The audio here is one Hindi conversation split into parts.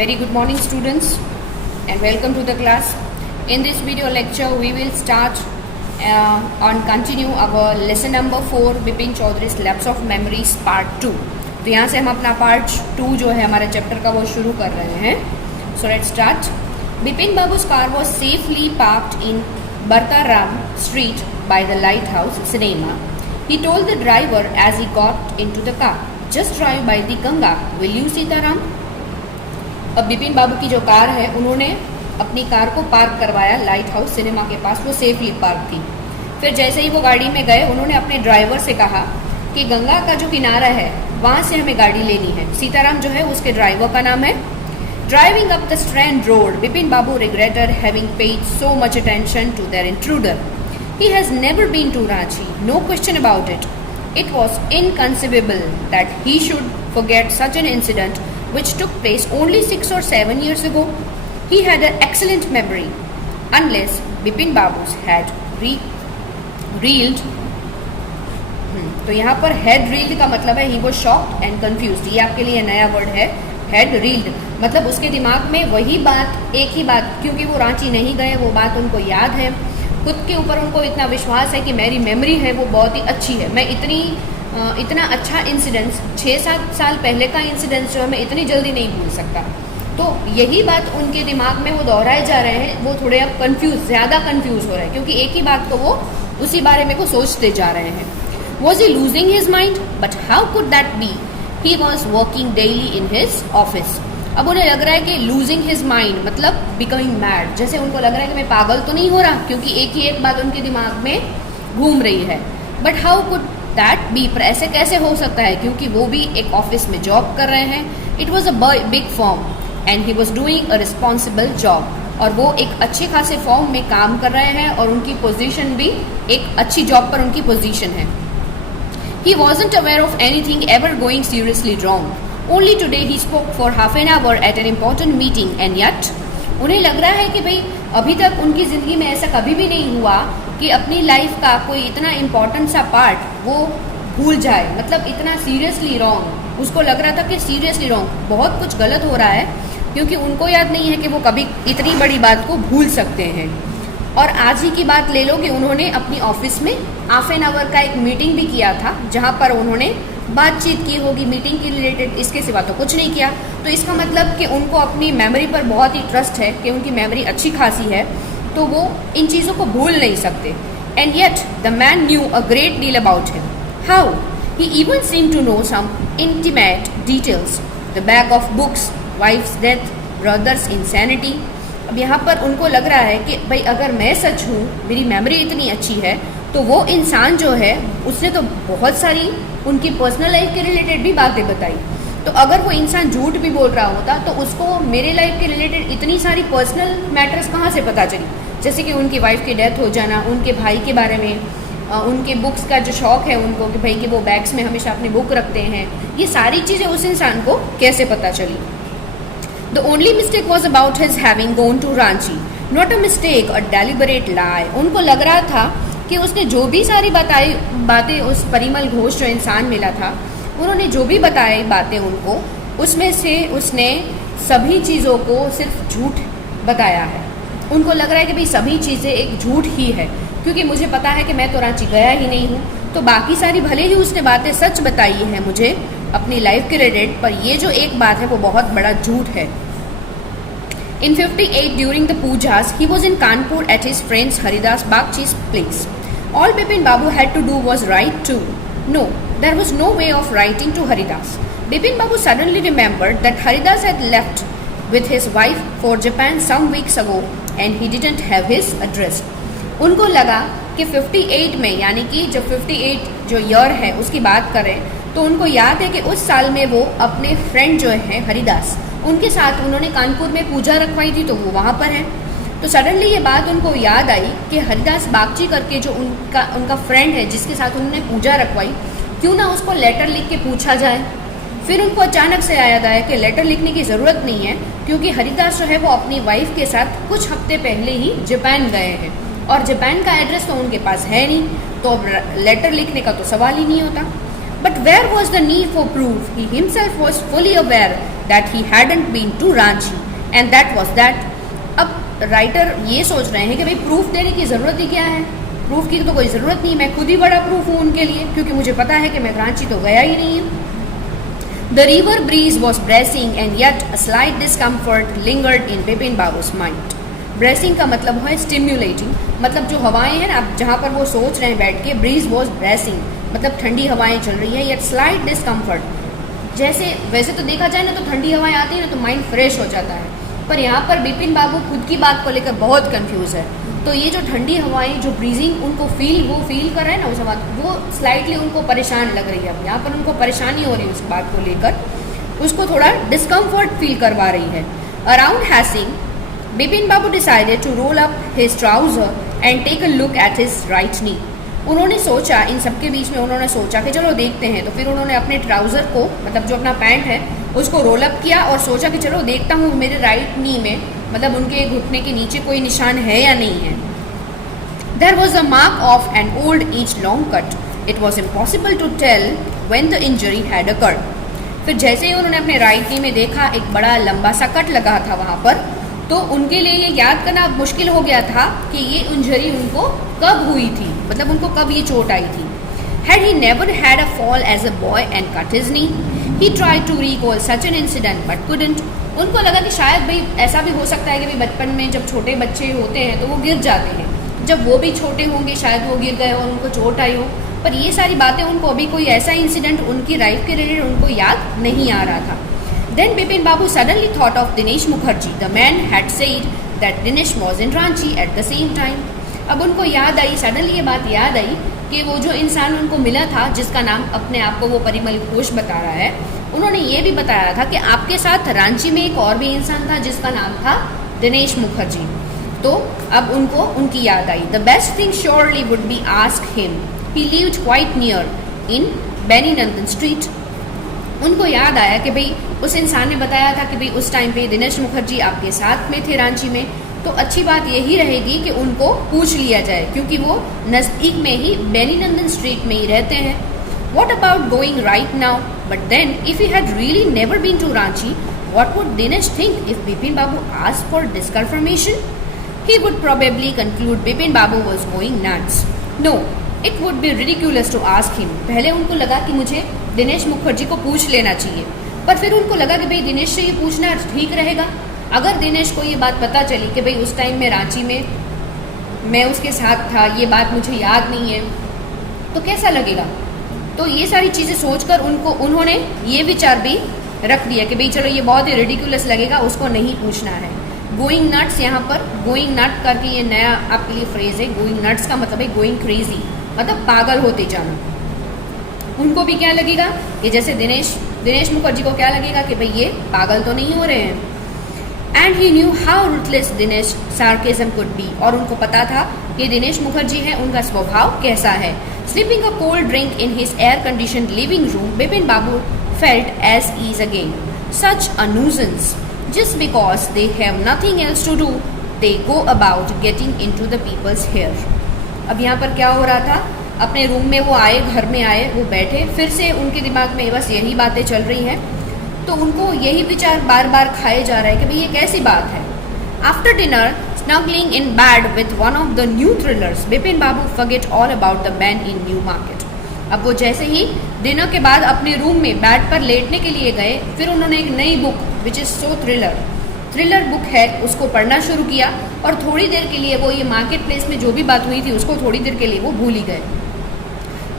Very good morning students and welcome to the class. In this video lecture we will start on continue our lesson number 4 Bipin Chaudhary's Lapse of Memories part 2. तो यहाँ से हम अपना part 2 जो है हमारे चैप्टर का वो शुरू कर रहे हैं. So let's start. Bipin Babu's car was safely parked in Bartaram Street by the Lighthouse Cinema. He told the driver as he got into the car, "Just drive by the Ganga, will you, Sitaram?" अब बिपिन बाबू की जो कार है उन्होंने अपनी कार को पार्क करवाया लाइट हाउस सिनेमा के पास. वो सेफली पार्क थी. फिर जैसे ही वो गाड़ी में गए उन्होंने अपने ड्राइवर से कहा कि गंगा का जो किनारा है वहाँ से हमें गाड़ी लेनी है. सीताराम जो है उसके ड्राइवर का नाम है. Driving up the Strand road Bipin Babu regretted having paid so much attention to their intruder. He has never been to Ranchi, no question about it. It was inconceivable that he should forget such an incident which took place only 6 or 7 years ago. He had an excellent memory, unless Bipin Babu's had reeled. तो यहाँ पर head reeled का मतलब है he was shocked and confused. ये आपके लिए नया वर्ड है head reeled. मतलब उसके दिमाग में वही बात, एक ही बात, क्योंकि वो रांची नहीं गए, वो बात उनको याद है. खुद के ऊपर उनको इतना विश्वास है कि मेरी मेमोरी है वो बहुत ही अच्छी है. मैं इतना अच्छा इंसिडेंस 6-7 साल पहले का इंसिडेंस जो है मैं इतनी जल्दी नहीं भूल सकता. तो यही बात उनके दिमाग में वो दोहराए जा रहे हैं. वो थोड़े अब ज़्यादा कन्फ्यूज़ हो रहे हैं क्योंकि एक ही बात को वो उसी बारे में को सोचते जा रहे हैं. Was he losing his mind? But how could that be? He was working daily in his office. अब उन्हें लग रहा है कि लूजिंग हिज माइंड मतलब बिकमिंग मैड. जैसे उनको लग रहा है कि मैं पागल तो नहीं हो रहा क्योंकि एक ही एक बात उनके दिमाग में घूम रही है. But how could that be? पर ऐसे कैसे हो सकता है क्योंकि वो भी एक ऑफिस में जॉब कर रहे हैं. It was a big form and he was doing a responsible job. और वो एक अच्छे खासे फॉर्म में काम कर रहे हैं और उनकी पोजीशन भी एक अच्छी जॉब पर उनकी पोजीशन है. He wasn't aware of anything ever going seriously wrong. Only today he spoke for half an hour at an important meeting and yet उन्हें लग रहा है कि भाई अभी तक उनकी ज़िंदगी में ऐसा कभी भी नहीं हुआ कि अपनी लाइफ का कोई इतना इम्पोर्टेंट सा पार्ट वो भूल जाए. मतलब इतना सीरियसली रॉन्ग. उसको लग रहा था कि सीरियसली रॉन्ग, बहुत कुछ गलत हो रहा है क्योंकि उनको याद नहीं है कि वो कभी इतनी बड़ी बात को भूल सकते हैं. और आज ही की बात ले लो कि उन्होंने अपनी ऑफिस में हाफ एन आवर का एक मीटिंग भी किया था जहाँ पर उन्होंने बातचीत की होगी मीटिंग के रिलेटेड. इसके सिवा तो कुछ नहीं किया. तो इसका मतलब कि उनको अपनी मेमोरी पर बहुत ही ट्रस्ट है कि उनकी मेमोरी अच्छी खासी है तो वो इन चीज़ों को भूल नहीं सकते. And yet the man knew a great deal about him. How? He even seem to know some intimate details. The bag of books, wife's death, brother's insanity. अब यहाँ पर उनको लग रहा है कि भाई अगर मैं सच हूँ, मेरी मेमोरी इतनी अच्छी है, तो वो इंसान जो है उसने तो बहुत सारी उनकी पर्सनल लाइफ के रिलेटेड भी बातें बताई. तो अगर वो इंसान झूठ भी बोल रहा होता तो उसको मेरे लाइफ के रिलेटेड इतनी सारी पर्सनल मैटर्स कहाँ से पता चली. जैसे कि उनकी वाइफ की डेथ हो जाना, उनके भाई के बारे में, उनके बुक्स का जो शौक़ है उनको कि भाई कि वो बैग्स में हमेशा अपनी बुक रखते हैं. ये सारी चीज़ें उस इंसान को कैसे पता चली. The only mistake was about his having gone to Ranchi. Not a mistake, a deliberate lie. उनको लग रहा था कि उसने जो भी सारी बातें उस परिमल घोष जो इंसान मिला था उन्होंने जो भी बताई बातें उनको, उसमें से उसने सभी चीज़ों को सिर्फ झूठ बताया है. उनको लग रहा है कि भाई सभी चीज़ें एक झूठ ही है क्योंकि मुझे पता है कि मैं तो रांची गया ही नहीं हूँ. तो बाकी सारी भले ही उसने बातें सच बताई है मुझे अपनी लाइफ के रिलेटेड, पर ये जो एक बात है वो बहुत बड़ा झूठ है. In 58 during the pujas, he was in Kanpur at his friend Haridas Bagchi's place. All Bipin Babu had to do was write to. No, there was no way of writing to Haridas. Bipin Babu suddenly remembered that Haridas had left with his wife for Japan some weeks ago and he didn't have his address. उनको लगा कि 58 में, यानी कि जब 58 जो ईयर है उसकी बात करें तो उनको याद है कि उस साल में वो अपने फ्रेंड जो हैं हरिदास, उनके साथ उन्होंने कानपुर में पूजा रखवाई थी तो वो वहाँ पर है. तो सडनली ये बात उनको याद आई कि हरिदास बागची करके जो उनका फ्रेंड है जिसके साथ उन्होंने पूजा रखवाई, क्यों ना उसको लेटर लिख के पूछा जाए. फिर उनको अचानक से याद आया कि लेटर लिखने की ज़रूरत नहीं है क्योंकि हरिदास जो है वो अपनी वाइफ के साथ कुछ हफ्ते पहले ही जापान गए हैं और जापान का एड्रेस तो उनके पास है नहीं, तो अब लेटर लिखने का तो सवाल ही नहीं होता. But where was the need for proof? He himself was fully aware that he hadn't been to Ranchi, and that was that. अब राइटर ये सोच रहे हैं कि भाई प्रूफ देने की ज़रूरत ही क्या है, प्रूफ की तो कोई ज़रूरत नहीं, मैं खुद ही बड़ा प्रूफ हूँ उनके लिए, क्योंकि मुझे पता है कि मैं रांची तो गया ही नहीं हूँ. The river breeze was bracing and yet a slight discomfort lingered in Bipin Babu's mind. Bracing का मतलब है stimulating, मतलब जो हवाएं हैं ना जहाँ पर वो सोच रहे हैं बैठ के, breeze was bracing मतलब ठंडी हवाएं चल रही है, yet slight discomfort. जैसे वैसे तो देखा जाए ना तो ठंडी हवाएं आती है ना तो माइंड फ्रेश हो जाता है, पर यहाँ पर बिपिन बाबू खुद की बात को लेकर बहुत कंफ्यूज है. तो ये जो ठंडी हवाएं जो ब्रीजिंग उनको वो फील कर रहे हैं ना उस बात, वो स्लाइटली उनको परेशान लग रही है. अब यहाँ पर उनको परेशानी हो रही है उस बात को लेकर, उसको थोड़ा डिस्कम्फर्ट फील करवा रही है. अराउंड हैसिंग Bipin Babu decided to roll up his trouser and take a look at his right knee. उन्होंने सोचा, इन सबके बीच में उन्होंने सोचा कि चलो देखते हैं. तो फिर उन्होंने अपने ट्राउज़र को मतलब जो अपना पैंट है उसको रोल अप किया और सोचा कि चलो देखता हूँ मेरे राइट नी में मतलब उनके घुटने के नीचे कोई निशान है या नहीं है. There was a mark of an old inch long cut. It was impossible to tell when the injury had occurred. फिर जैसे ही उन्होंने अपने राइट नी में देखा एक बड़ा लंबा सा कट लगा था वहाँ पर, तो उनके लिए ये याद करना मुश्किल हो गया था कि ये इंजरी उनको कब हुई थी, मतलब उनको कब ये चोट आई थी. Had he never had a fall as a boy and cut his knee? He tried to recall such an incident but couldn't. उनको लगा कि शायद भाई ऐसा भी हो सकता है कि भाई बचपन में जब छोटे बच्चे होते हैं तो वो गिर जाते हैं, जब वो भी छोटे होंगे शायद वो गिर गए और उनको चोट आई हो, पर ये सारी बातें उनको अभी कोई ऐसा इंसिडेंट उनकी लाइफ के रिलेटेड उनको याद नहीं आ रहा था. Then Bipin Babu suddenly thought of Dinesh Mukherjee. The man had said that Dinesh was in Ranchi at the same time. अब उनको याद आई, सडनली ये बात याद आई कि वो जो इंसान उनको मिला था जिसका नाम अपने आप को वो परिमल घोष बता रहा है, उन्होंने ये भी बताया था कि आपके साथ रांची में एक और भी इंसान था जिसका नाम था दिनेश मुखर्जी. तो अब उनको उनकी याद आई. The best thing surely would be ask him. He lived quite near in Beni Nandan street. उनको याद आया कि भाई उस इंसान ने बताया था कि भाई उस टाइम पे दिनेश मुखर्जी आपके साथ में थे रांची में, तो अच्छी बात यही रहेगी कि उनको पूछ लिया जाए क्योंकि वो नज़दीक में ही बेनी नंदन स्ट्रीट में ही रहते हैं. What about going right now? But then if he had really never been to Ranchi, what would Dinesh think if Bipin Babu asked for disconfirmation? He would probably conclude Bipin Babu was going nuts. No, it would be ridiculous to ask him. पहले उनको लगा कि मुझे दिनेश मुखर्जी को पूछ लेना चाहिए, पर फिर उनको लगा कि भाई दिनेश से ये पूछना ठीक रहेगा. अगर दिनेश को ये बात पता चली कि भाई उस टाइम में रांची में मैं उसके साथ था, ये बात मुझे याद नहीं है, तो कैसा लगेगा. तो ये सारी चीज़ें सोचकर उन्होंने ये विचार भी रख दिया कि भाई चलो ये बहुत ही रिडिकुलस लगेगा, उसको नहीं पूछना है. गोइंग नट्स, यहाँ पर गोइंग नट करके ये नया आपके लिए फ्रेज है. गोइंग नट्स का मतलब है गोइंग क्रेजी, मतलब पागल होते जाना. उनको भी क्या लगेगा कि जैसे दिनेश मुखर्जी को क्या लगेगा कि भाई ये पागल तो नहीं हो रहे हैं. And he knew how ruthless Dinesh sarcasm could be. और उनको पता था कि दिनेश मुखर्जी है, उनका स्वभाव कैसा है. Slipping a cold drink in his air condition living room, Bipin Babu felt as ease again. Such a nuisance. Just because they have nothing else to do, they go about getting into the people's hair. अब यहाँ पर क्या हो रहा था, अपने रूम में वो आए, घर में आए, वो बैठे, फिर से उनके दिमाग में बस यही बातें चल रही हैं, तो उनको यही विचार बार बार खाए जा रहा है कि भाई ये कैसी बात है. After dinner, snuggling in bed with one of the new thrillers, Bipin Babu forget all about the man in New Market. अब वो जैसे ही डिनर के बाद अपने रूम में बेड पर लेटने के लिए गए, फिर उन्होंने एक नई book which is so thriller book है उसको पढ़ना शुरू किया, और थोड़ी देर के लिए वो ये मार्केट प्लेस में जो भी बात हुई थी उसको थोड़ी देर के लिए वो भूल ही गए.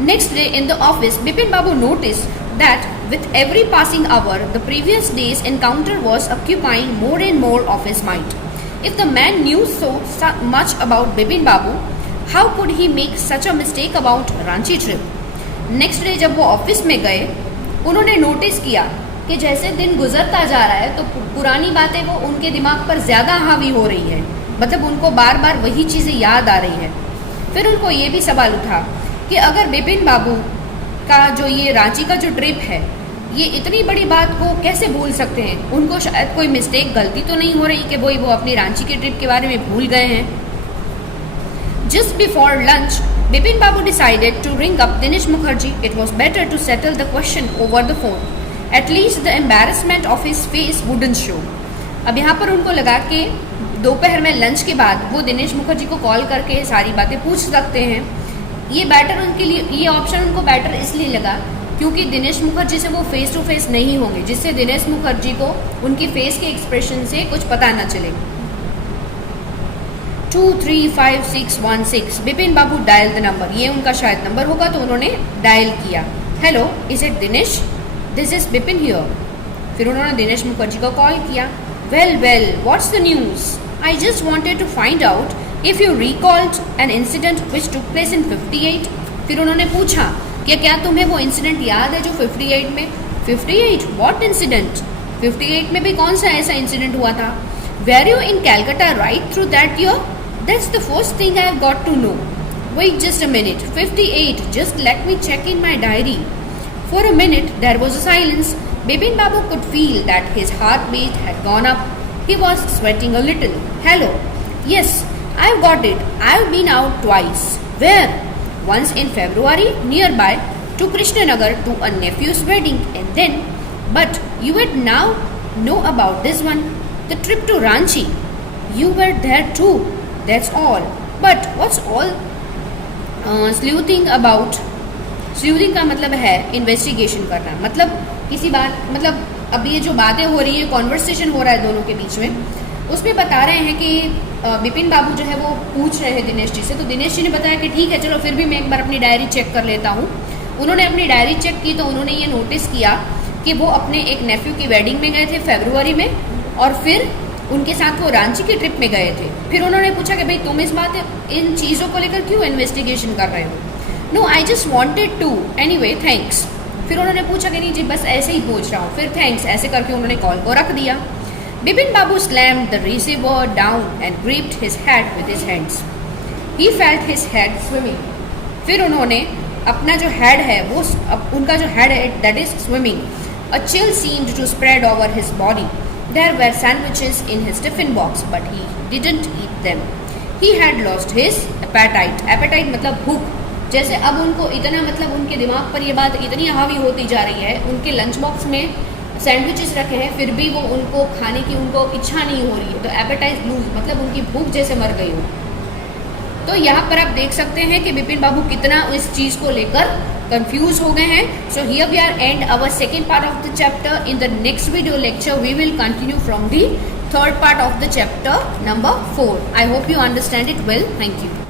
Next day in the office, Bipin Babu notice that with every passing hour the previous day's encounter was occupying more and more of his mind. If the man knew so much about Bipin Babu, how could he make such a mistake about Ranchi trip. Next day जब वो ऑफिस में गए, उन्होंने नोटिस किया कि जैसे दिन गुजरता जा रहा है तो पुरानी बातें वो उनके दिमाग पर ज़्यादा हावी हो रही है, मतलब उनको बार बार वही चीज़ें याद आ रही हैं. फिर उनको ये भी सवाल उठा कि अगर बिपिन बाबू का जो ये रांची का जो ट्रिप है, ये इतनी बड़ी बात को कैसे भूल सकते हैं. उनको शायद कोई मिस्टेक, गलती तो नहीं हो रही कि वो अपनी रांची के ट्रिप के बारे में भूल गए हैं. Just before lunch Bipin Babu decided to ring up Dinesh Mukherjee. It was better to settle the question over the phone. At least the embarrassment of his face wouldn't show. अब यहाँ पर उनको लगा कि दोपहर में लंच के बाद वो दिनेश मुखर्जी को कॉल करके सारी बातें पूछ सकते हैं. ये बेटर उनके लिए, ये ऑप्शन उनको बेटर इसलिए लगा क्योंकि दिनेश मुखर्जी से वो फेस टू फेस नहीं होंगे, जिससे दिनेश मुखर्जी को उनकी फेस के एक्सप्रेशन से कुछ पता न चले. 235616 Bipin Babu dial the number. ये उनका शायद नंबर होगा तो उन्होंने डायल किया. Hello, is it Dinesh? This is Bipin here. फिर उन्होंने दिनेश मुखर्जी को कॉल किया. Well what's the news? I just wanted to find out if you recalled an incident which took place in 58. फिर उन्होंने पूछा कि क्या तुम्हें वो इंसिडेंट याद है जो 58 में? 58? What incident? 58 में भी कौन सा ऐसा इंसिडेंट हुआ था? Were you in Calcutta right through that year? That's the first thing I've got to know. Wait just a minute. 58. Just let me check in my diary. For a minute, there was a silence. Bipin Babu could feel that his heartbeat had gone up. He was sweating a little. Hello. Yes, I've got it. I've been out twice. Where? Once in February, nearby, to Krishnanagar to a nephew's wedding. And then, but you would now know about this one. The trip to Ranchi. You were there too. That's all. But what's all sleuthing about? Sleuthing का मतलब है इन्वेस्टिगेशन करना. मतलब किसी बात, मतलब अब ये जो बातें हो रही है, कॉन्वर्सेशन हो रहा है दोनों के बीच में, उसमें बता रहे हैं कि बिपिन बाबू जो है वो पूछ रहे हैं दिनेश जी से. तो दिनेश जी ने बताया कि ठीक है, चलो फिर भी मैं एक बार अपनी डायरी चेक कर लेता हूँ. उन्होंने अपनी डायरी चेक की तो उन्होंने ये नोटिस किया कि वो अपने एक नेफ्यू की वेडिंग में गए थे फरवरी में, और फिर उनके साथ वो रांची की ट्रिप में गए थे. फिर उन्होंने पूछा कि भाई तुम इस बात, इन चीज़ों को लेकर क्यों इन्वेस्टिगेशन कर रहे हो? No, I just wanted to. Anyway, thanks. फिर उन्होंने पूछा कि नहीं जी, बस ऐसे ही पूछ रहा हूँ. फिर थैंक्स ऐसे करके उन्होंने कॉल को रख दिया. Bipin Babu slammed the receiver down and gripped his head with his hands. He felt his head swimming. फिर उन्होंने अपना जो हेड है वो, उनका जो हेड है that is swimming. A chill seemed to spread over his body. There were sandwiches in his tiffin box, but he didn't eat them. He had lost his appetite. Appetite मतलब भूख. जैसे अब उनको इतना, मतलब उनके दिमाग पर ये बात इतनी हावी होती जा रही है, उनके लंच बॉक्स में सैंडविचेस रखे हैं, फिर भी वो उनको खाने की उनको इच्छा नहीं हो रही है. तो एपेटाइट लूज मतलब उनकी भूख जैसे मर गई हो. तो यहाँ पर आप देख सकते हैं कि बिपिन बाबू कितना इस चीज़ को लेकर कंफ्यूज हो गए हैं. So here we are and our second part of the chapter. In the next video lecture we will continue from the third part of the chapter number 4. I hope you understand it well. Thank you.